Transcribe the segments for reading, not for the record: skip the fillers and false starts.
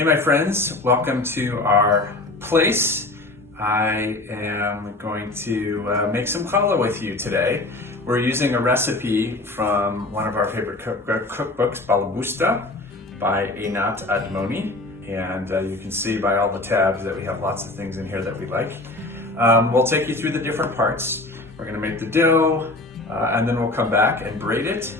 Hey my friends, welcome to our place. I am going to make some challah with you today. We're using a recipe from one of our favorite cookbooks, Balabusta, by Einat Admoni. And you can see by all the tabs that we have lots of things in here that we like. We'll take you through the different parts. We're gonna make the dough, and then we'll come back and braid it,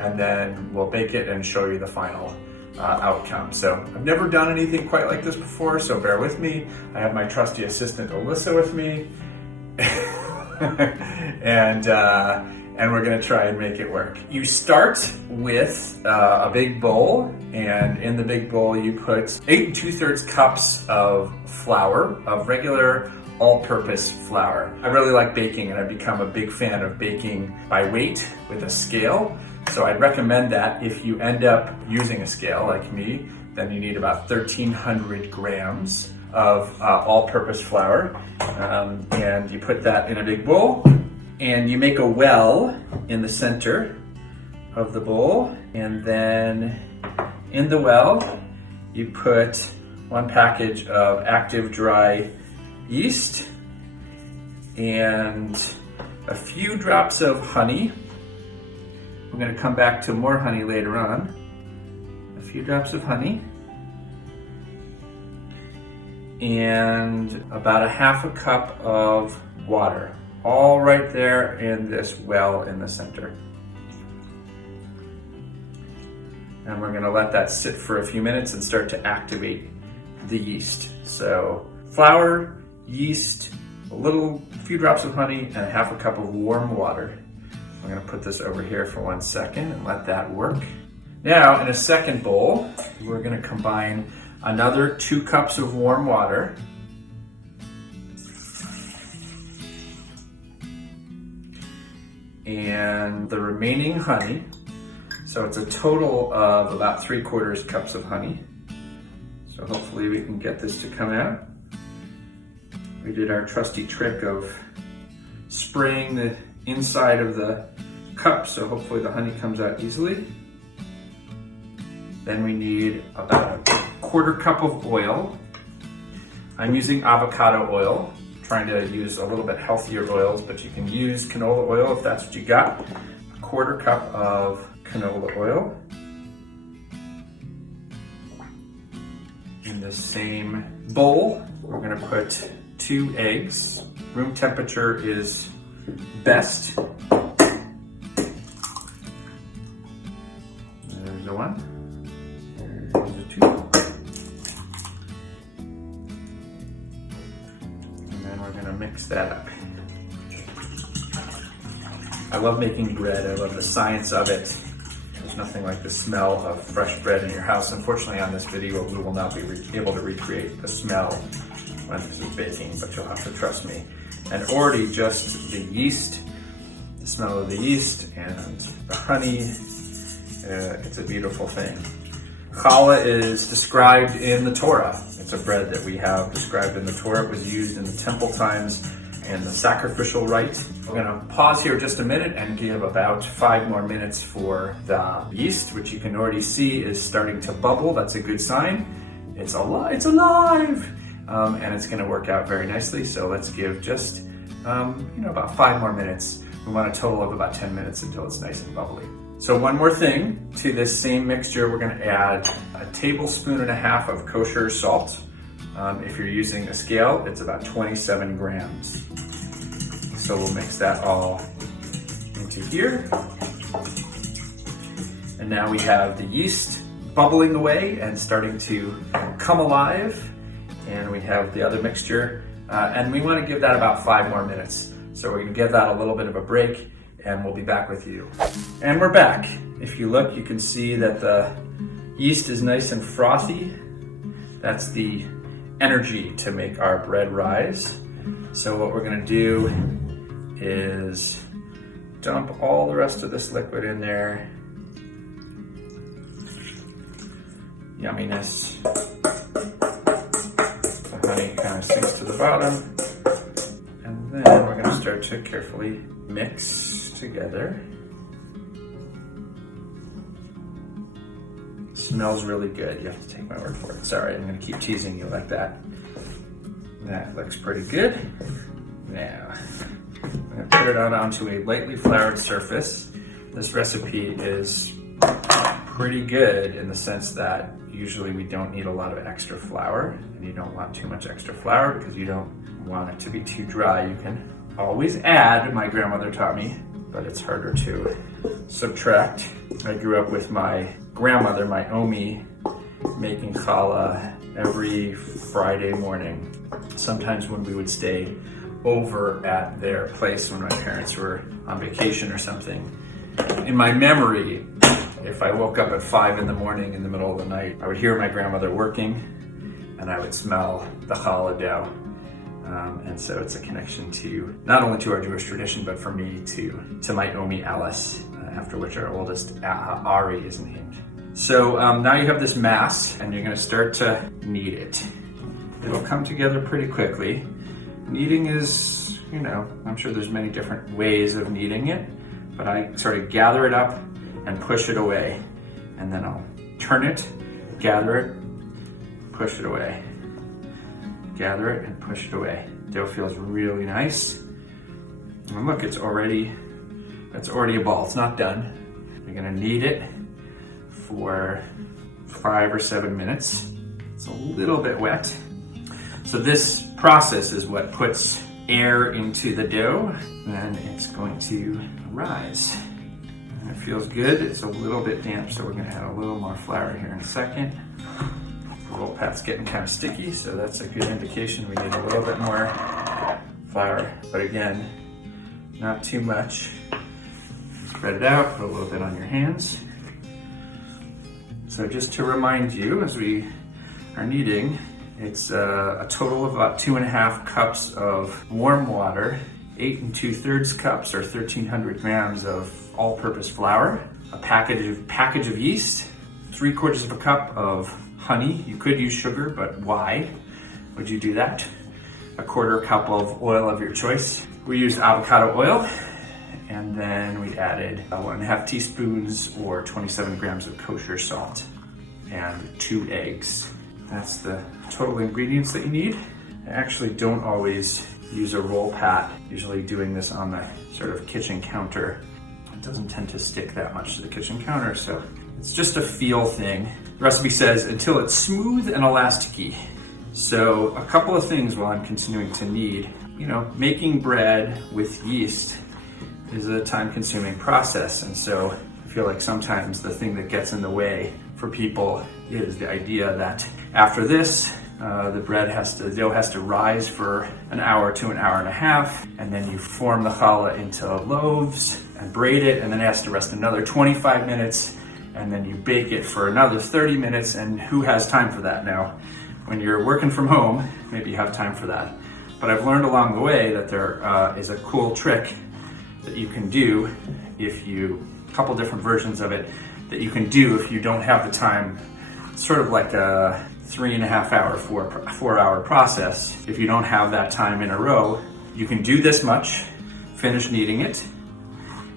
and then we'll bake it and show you the final outcome. So I've never done anything quite like this before, so bear with me. I have my trusty assistant Alyssa with me, and we're gonna try and make it work. You start with a big bowl, and in the big bowl you put 8 2/3 cups of flour, of regular all-purpose flour. I really like baking, and I've become a big fan of baking by weight with a scale. So I'd recommend that if you end up using a scale like me, then you need about 1,300 grams of all-purpose flour. And you put that in a big bowl, and you make a well in the center of the bowl. And then in the well, you put 1 package of active dry yeast and a few drops of honey. We're going to come back to more honey later on. A few drops of honey. And about 1/2 cup of water. All right there in this well in the center. And we're going to let that sit for a few minutes and start to activate the yeast. So flour, yeast, a few drops of honey, and 1/2 cup of warm water. I'm gonna put this over here for 1 second and let that work. Now, in a second bowl, we're gonna combine another 2 cups of warm water and the remaining honey. So it's a total of about 3/4 cups of honey. So hopefully we can get this to come out. We did our trusty trick of spraying the inside of the cup, so hopefully the honey comes out easily. Then we need about 1/4 cup of oil. I'm using avocado oil, trying to use a little bit healthier oils, but you can use canola oil if that's what you got. 1/4 cup of canola oil. In the same bowl, we're gonna put 2 eggs. Room temperature is best. There's a 1. There's a 2. And then we're gonna mix that up. I love making bread. I love the science of it. There's nothing like the smell of fresh bread in your house. Unfortunately, on this video, we will not be able to recreate the smell when this is baking, but you'll have to trust me. And already just the yeast, the smell of the yeast and the honey, it's a beautiful thing. Challah is described in the Torah. It's a bread that we have described in the Torah. It was used in the temple times and the sacrificial rite. We're gonna pause here just a minute and give about 5 more minutes for the yeast, which you can already see is starting to bubble. That's a good sign. It's alive! And it's gonna work out very nicely. So let's give just about 5 more minutes. We want a total of about 10 minutes until it's nice and bubbly. So one more thing to this same mixture, we're gonna add 1.5 tablespoons of kosher salt. If you're using a scale, it's about 27 grams. So we'll mix that all into here. And now we have the yeast bubbling away and starting to come alive. And we have the other mixture, and we want to give that about 5 more minutes. So we're going to give that a little bit of a break, and we'll be back with you. And we're back. If you look, you can see that the yeast is nice and frothy. That's the energy to make our bread rise. So what we're going to do is dump all the rest of this liquid in there. Yumminess. Honey kind of sinks to the bottom, and then we're going to start to carefully mix together. Smells really good. You have to take my word for it. Sorry, I'm gonna keep teasing you like that. That looks pretty good. Now, I'm gonna put it onto a lightly floured surface. This recipe is pretty good in the sense that usually we don't need a lot of extra flour, and you don't want too much extra flour because you don't want it to be too dry. You can always add, my grandmother taught me, but it's harder to subtract. I grew up with my grandmother, my Omi, making challah every Friday morning. Sometimes when we would stay over at their place when my parents were on vacation or something. In my memory, if I woke up at 5 in the morning in the middle of the night, I would hear my grandmother working and I would smell the challah dough. And so it's a connection to, not only to our Jewish tradition, but for me to my Omi Alice, after which our oldest Ari is named. So now you have this mass and you're gonna start to knead it. It'll come together pretty quickly. Kneading is, I'm sure there's many different ways of kneading it, but I sort of gather it up and push it away. And then I'll turn it, gather it, push it away. Gather it and push it away. Dough feels really nice. And look, it's already a ball. It's not done. You're gonna knead it for 5 or 7 minutes. It's a little bit wet. So this process is what puts air into the dough, and it's going to rise. And it feels good. It's a little bit damp, so we're gonna add a little more flour here in a second. The roll pat's getting kind of sticky, so that's a good indication we need a little bit more flour. But again, not too much. Spread it out, put a little bit on your hands. So just to remind you, as we are kneading, it's a total of about 2.5 cups of warm water, 8 2/3 cups or 1,300 grams of all-purpose flour, a package of yeast, 3/4 of a cup of honey. You could use sugar, but why would you do that? A 1/4 cup of oil of your choice. We used avocado oil, and then we added 1.5 teaspoons or 27 grams of kosher salt and 2 eggs. That's the total ingredients that you need. I actually don't always use a roll pat, usually doing this on the sort of kitchen counter. It doesn't tend to stick that much to the kitchen counter, so it's just a feel thing. The recipe says until it's smooth and elasticy. So a couple of things while I'm continuing to knead. Making bread with yeast is a time-consuming process, and so I feel like sometimes the thing that gets in the way for people is the idea that after this, the dough has to rise for an hour to an hour and a half, and then you form the challah into loaves and braid it, and then it has to rest another 25 minutes, and then you bake it for another 30 minutes, and who has time for that now? When you're working from home, maybe you have time for that. But I've learned along the way that there is a cool trick that you can do a couple different versions of it that you can do if you don't have the time. Sort of like a 3.5 hour, 4 hour process. If you don't have that time in a row, you can do this much, finish kneading it,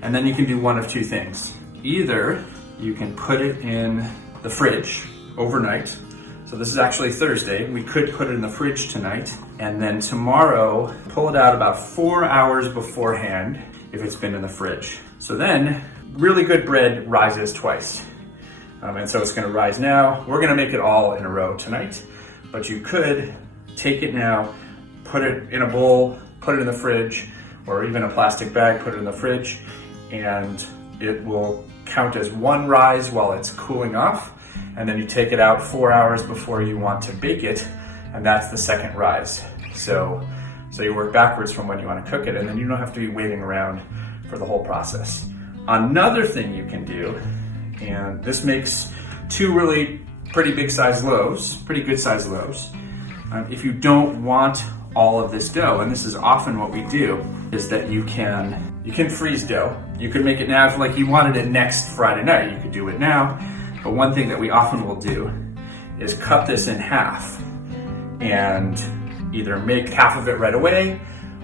and then you can do one of two things. Either you can put it in the fridge overnight. So this is actually Thursday. We could put it in the fridge tonight, and then tomorrow pull it out about 4 hours beforehand if it's been in the fridge. So then really good bread rises twice. And so it's gonna rise now. We're gonna make it all in a row tonight, but you could take it now, put it in a bowl, put it in the fridge, or even a plastic bag, put it in the fridge, and it will count as one rise while it's cooling off. And then you take it out 4 hours before you want to bake it, and that's the second rise. So you work backwards from when you want to cook it, and then you don't have to be waiting around for the whole process. Another thing you can do, and this makes 2 really pretty big size loaves, pretty good size loaves. If you don't want all of this dough, and this is often what we do, is that you can freeze dough. You could make it now if like you wanted it next Friday night, you could do it now. But one thing that we often will do is cut this in half and either make half of it right away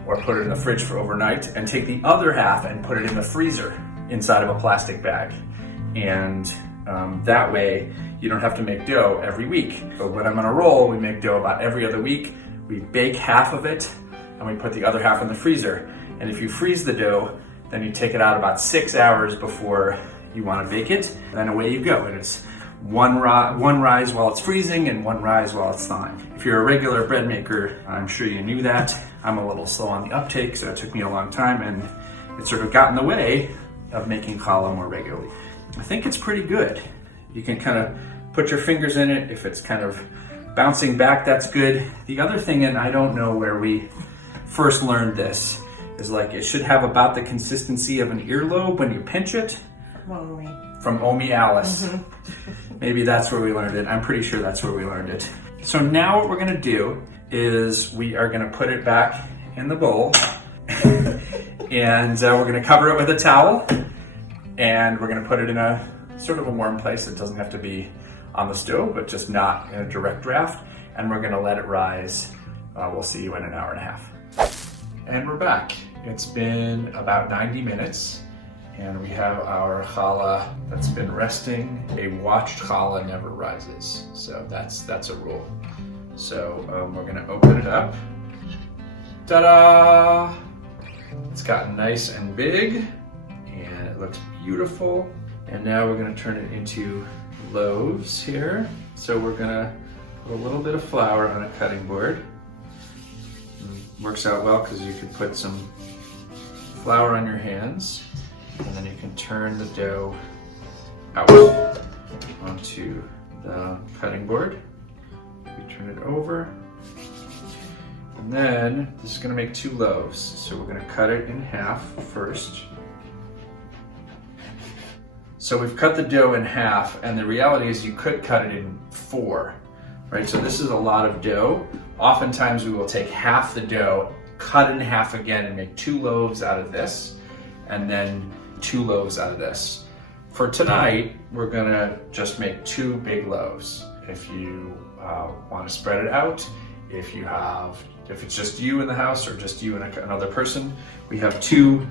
or put it in the fridge for overnight and take the other half and put it in the freezer inside of a plastic bag. And that way you don't have to make dough every week. But when I'm on a roll, we make dough about every other week. We bake half of it and we put the other half in the freezer. And if you freeze the dough, then you take it out about 6 hours before you want to bake it. Then away you go. And it's one rise while it's freezing and one rise while it's thawing. If you're a regular bread maker, I'm sure you knew that. I'm a little slow on the uptake, so it took me a long time, and it sort of got in the way of making challah more regularly. I think it's pretty good. You can kind of put your fingers in it. If it's kind of bouncing back, that's good. The other thing, and I don't know where we first learned this, is like it should have about the consistency of an earlobe when you pinch it. From Omi Alice. Maybe that's where we learned it. I'm pretty sure that's where we learned it. So now what we're gonna do is we are gonna put it back in the bowl and we're gonna cover it with a towel, and we're gonna put it in a sort of a warm place. It doesn't have to be on the stove, but just not in a direct draft. And we're gonna let it rise. We'll see you in an hour and a half. And we're back. It's been about 90 minutes. And we have our challah that's been resting. A watched challah never rises. So that's a rule. So we're gonna open it up. Ta-da! It's gotten nice and big and it looks beautiful. And now we're gonna turn it into loaves here. So we're gonna put a little bit of flour on a cutting board. Works out well because you can put some flour on your hands. And then you can turn the dough out onto the cutting board. We turn it over. And then this is gonna make 2 loaves. So we're gonna cut it in half first. So we've cut the dough in half, and the reality is you could cut it in 4, right? So this is a lot of dough. Oftentimes we will take half the dough, cut it in half again, and make 2 loaves out of this, and then 2 loaves out of this. For tonight, we're gonna just make 2 big loaves. If you want to spread it out, if it's just you in the house or just you and another person, we have 2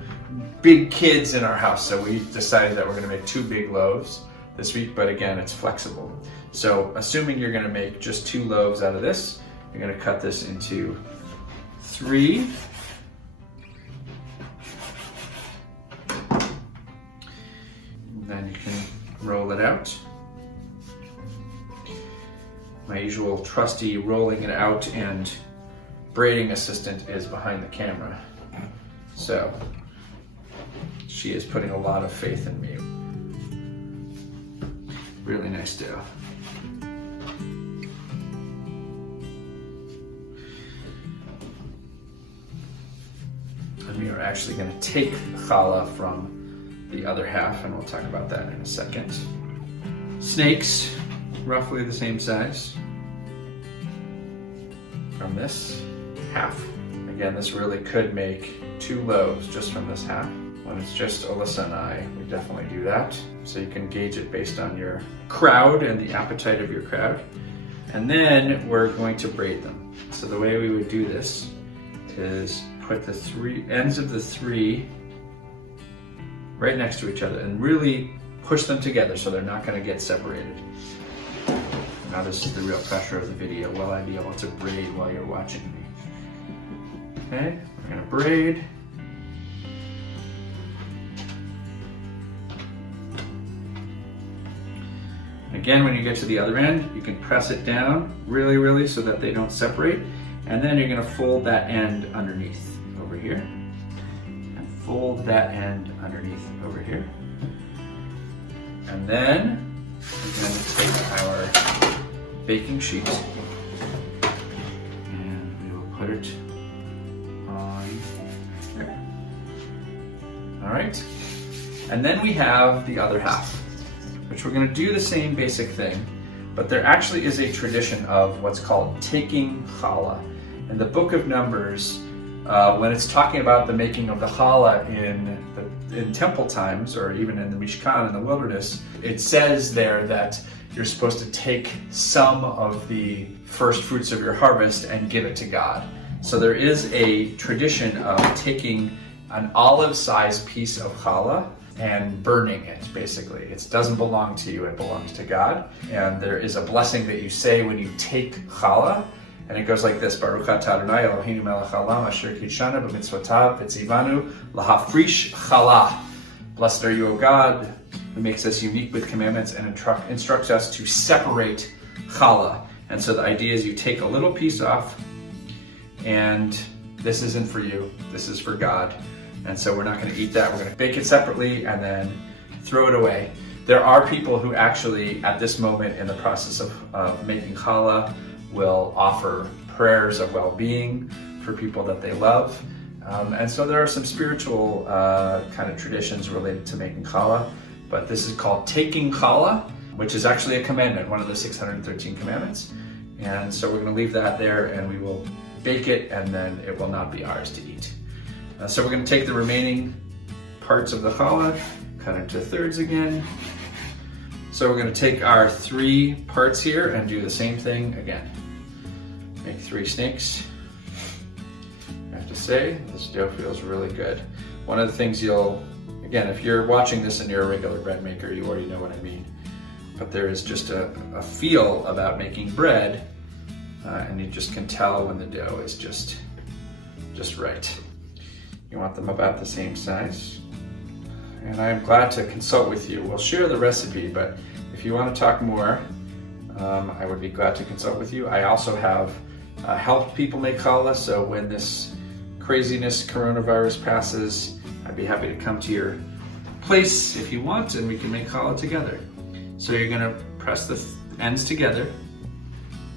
big kids in our house, so we decided that we're gonna make 2 big loaves this week, but again, it's flexible. So assuming you're gonna make just 2 loaves out of this, you're gonna cut this into 3. Then you can roll it out. My usual trusty rolling it out and braiding assistant is behind the camera. So she is putting a lot of faith in me. Really nice dough. And we are actually going to take challah from the other half, and we'll talk about that in a second. Snakes, roughly the same size from this half. Again, this really could make 2 loaves just from this half. When it's just Alyssa and I, we definitely do that. So you can gauge it based on your crowd and the appetite of your crowd. And then we're going to braid them. So the way we would do this is put the 3 ends of the 3 right next to each other and really push them together so they're not going to get separated. Now this is the real pressure of the video. Will I be able to braid while you're watching me? Okay, we're going to braid. Again, when you get to the other end, you can press it down really so that they don't separate. And then you're going to fold that end underneath over here. Fold that end underneath over here. And then we're going to take our baking sheet and we will put it on there. All right. And then we have the other half, which we're going to do the same basic thing, but there actually is a tradition of what's called taking challah. In the book of Numbers, when it's talking about the making of the challah in temple times, or even in the Mishkan in the wilderness, it says there that you're supposed to take some of the first fruits of your harvest and give it to God. So there is a tradition of taking an olive-sized piece of challah and burning it, basically. It doesn't belong to you, it belongs to God. And there is a blessing that you say when you take challah, and it goes like this: Baruch atah Adonai Eloheinu melech haolam asher kidshanu b'mitzvotav v'tzivanu lahafrish challah. Blessed are you, O God, who makes us unique with commandments and instructs us to separate challah. And so the idea is you take a little piece off, and this isn't for you, this is for God. And so we're not going to eat that. We're going to bake it separately and then throw it away. There are people who actually, at this moment in the process of making challah, will offer prayers of well-being for people that they love. And so there are some spiritual kind of traditions related to making challah, but this is called taking challah, which is actually a commandment, one of the 613 commandments. And so we're going to leave that there, and we will bake it, and then it will not be ours to eat. So we're going to take the remaining parts of the challah, cut into thirds again. So we're going to take our 3 parts here and do the same thing again. Make 3 snakes. I have to say, this dough feels really good. One of the things again, if you're watching this and you're a regular bread maker, you already know what I mean. But there is just a feel about making bread, and you just can tell when the dough is just right. You want them about the same size. And I am glad to consult with you. We'll share the recipe, but if you want to talk more, I would be glad to consult with you. I also have helped people make challah, so when this craziness coronavirus passes, I'd be happy to come to your place if you want, and we can make challah together. So you're going to press the ends together.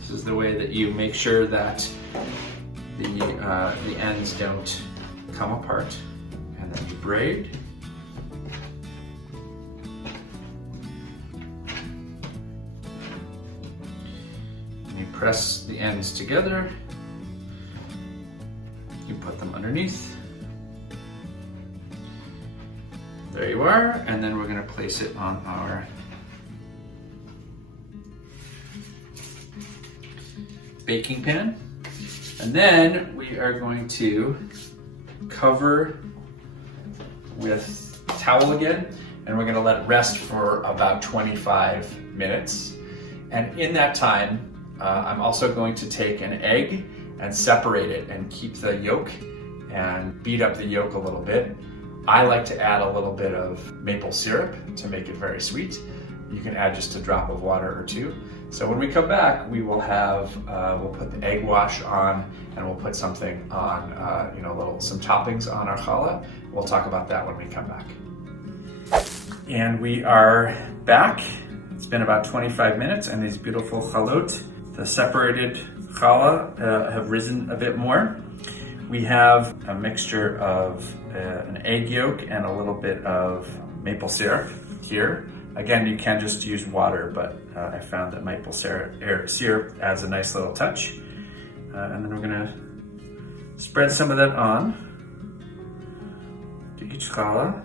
This is the way that you make sure that the ends don't come apart, and then you braid. And you press the ends together. You put them underneath. There you are, and then we're going to place it on our baking pan. And then we are going to cover with towel again, and we're going to let it rest for about 25 minutes. And in that time, I'm also going to take an egg and separate it and keep the yolk and beat up the yolk a little bit. I like to add a little bit of maple syrup to make it very sweet. You can add just a drop of water or 2. So when we come back, we will have, we'll put the egg wash on, and we'll put something on, some toppings on our challah. We'll talk about that when we come back. And we are back. It's been about 25 minutes, and these beautiful chalot, the separated challah, have risen a bit more. We have a mixture of an egg yolk and a little bit of maple syrup here. Again, you can just use water, but I found that maple syrup adds a nice little touch. And then we're gonna spread some of that on to each challah.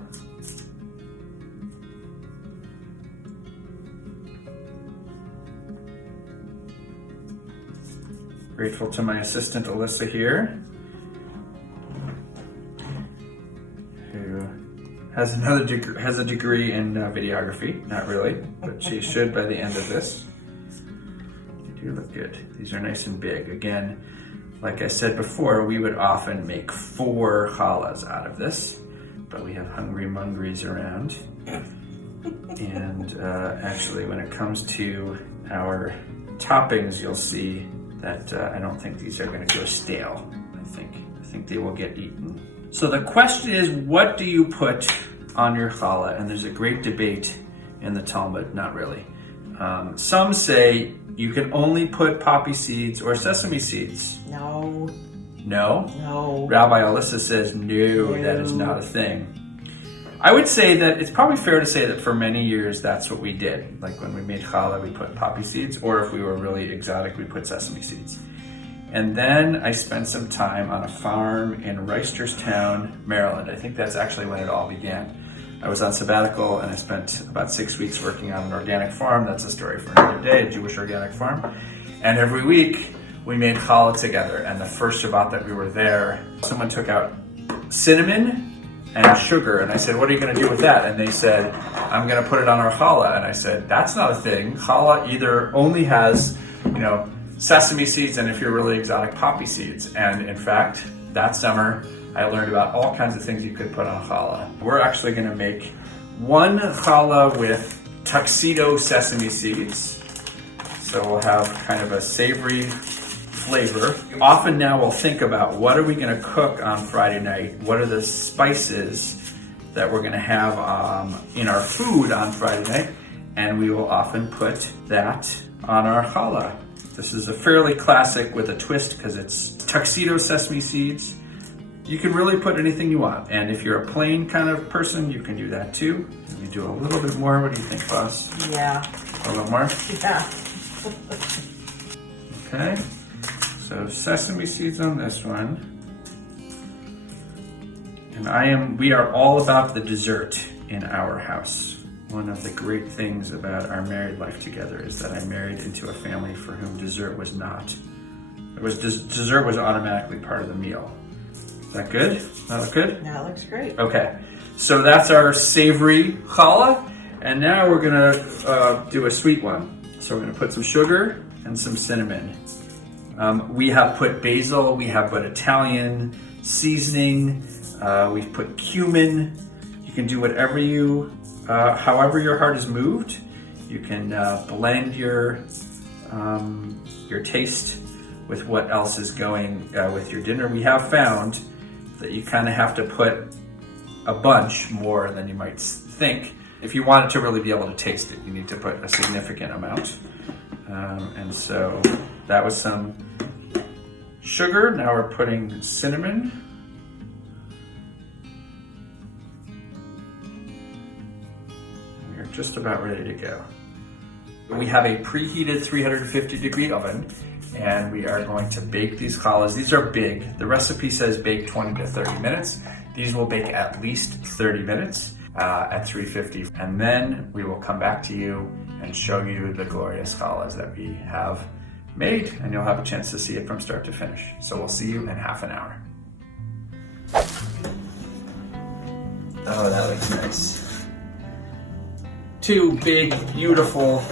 Grateful to my assistant Alyssa here, who has a degree in videography. Not really, but she should by the end of this. They do look good. These are nice and big. Again, like I said before, we would often make 4 challahs out of this, but we have hungry mungries around. And actually, when it comes to our toppings, you'll see that I don't think these are going to go stale. I think they will get eaten. So the question is, what do you put on your challah? And there's a great debate in the Talmud. Not really. Some say you can only put poppy seeds or sesame seeds. No. No? No. Rabbi Alyssa says no, that is not a thing. I would say that it's probably fair to say that for many years that's what we did. Like when we made challah, we put poppy seeds, or if we were really exotic, we put sesame seeds. And then I spent some time on a farm in Reisterstown, Maryland. I think that's actually when it all began. I was on sabbatical and I spent about 6 weeks working on an organic farm. That's a story for another day, a Jewish organic farm. And every week we made challah together. And the first Shabbat that we were there, someone took out cinnamon and sugar. And I said, what are you going to do with that? And they said, I'm going to put it on our challah. And I said, that's not a thing. Challah either only has, sesame seeds, and if you're really exotic, poppy seeds. And in fact, that summer, I learned about all kinds of things you could put on challah. We're actually going to make one challah with tuxedo sesame seeds. So we'll have kind of a savory flavor. Often now we'll think about, what are we going to cook on Friday night? What are the spices that we're going to have in our food on Friday night? And we will often put that on our challah. This is a fairly classic with a twist because it's tuxedo sesame seeds. You can really put anything you want. And if you're a plain kind of person, you can do that too. You do a little bit more. What do you think, boss? Yeah. A little more? Yeah. Okay. So sesame seeds on this one. And we are all about the dessert in our house. One of the great things about our married life together is that I married into a family for whom dessert was not. Dessert was automatically part of the meal. Is that good? That look good? That looks great. Okay. So that's our savory challah. And now we're gonna do a sweet one. So we're gonna put some sugar and some cinnamon. We have put basil, we have put Italian seasoning, we've put cumin. You can do whatever however your heart is moved. You can blend your taste with what else is going with your dinner. We have found that you kind of have to put a bunch more than you might think. If you want it to really be able to taste it, you need to put a significant amount. And so that was some sugar. Now we're putting cinnamon. We're just about ready to go. We have a preheated 350-degree oven, and we are going to bake these challahs. These are big. The recipe says bake 20 to 30 minutes. These will bake at least 30 minutes at 350. And then we will come back to you and show you the glorious challahs that we have made, and you'll have a chance to see it from start to finish. So we'll see you in half an hour. Oh, that looks nice. Two big, beautiful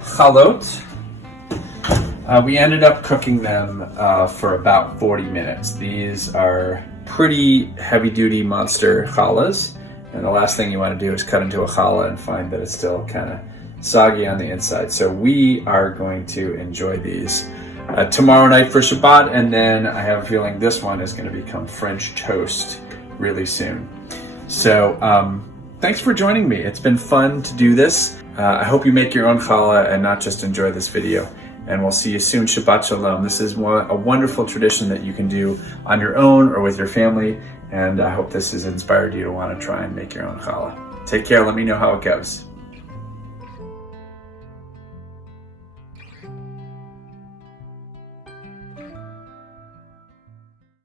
chalot. We ended up cooking them for about 40 minutes. These are pretty heavy-duty monster challahs, and the last thing you want to do is cut into a challah and find that it's still kind of soggy on the inside. So we are going to enjoy these tomorrow night for Shabbat, and then I have a feeling this one is going to become French toast really soon. So thanks for joining me. It's been fun to do this. I hope you make your own challah and not just enjoy this video. And we'll see you soon. Shabbat Shalom. This is a wonderful tradition that you can do on your own or with your family. And I hope this has inspired you to want to try and make your own challah. Take care. Let me know how it goes.